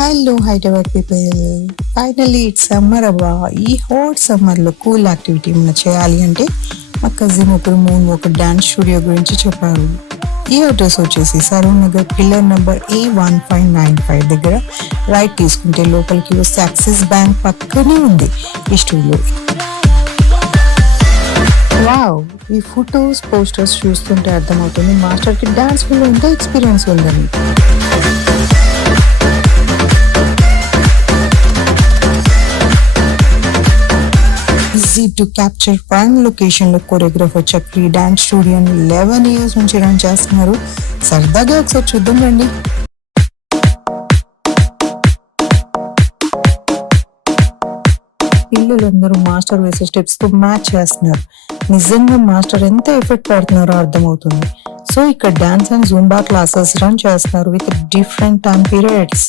Hello Hyderabad people, finally it's summer అబ్బా. ఈ hot సమ్మర్లో కూల్ యాక్టివిటీ ఏమైనా చేయాలి అంటే మా కజిన్ ఒకరు మూన్ ఒక డాన్స్ స్టూడియో గురించి చెప్పారు. ఈ అడ్రస్ వచ్చేసి Saroor Nagar pillar number A1595 దగ్గర రైట్ తీసుకుంటే లోపలికి వస్తే యాక్సిస్ బ్యాంక్ పక్కనే ఉంది ఈ స్టూడియో. వావ్, ఈ ఫోటోస్ పోస్టర్స్ చూస్తుంటే అర్థమవుతుంది మాస్టర్కి డాన్స్ ఫీల్డ్ ఎంత ఎక్స్పీరియన్స్ ఉందని. Easy to capture prime location లో కొరియోగ్రాఫర్ చక్రి డాన్స్ స్టూడియోని 11 years నుంచి రన్ చేస్తున్నారు. సరదాగా ఒకసారి చూద్దాం రండి. పిల్లలందరూ మాస్టర్ వేసే స్టెప్స్ తో మ్యాచ్ చేస్తున్నారు. నిజంగా మాస్టర్ ఎంత ఎఫెక్ట్ పెడుతున్నారో అర్థమవుతుంది. సో ఇక్కడ dance and Zumba classes run చేస్తున్నారు విత్ డిఫరెంట్ టైమ్ పీరియడ్స్.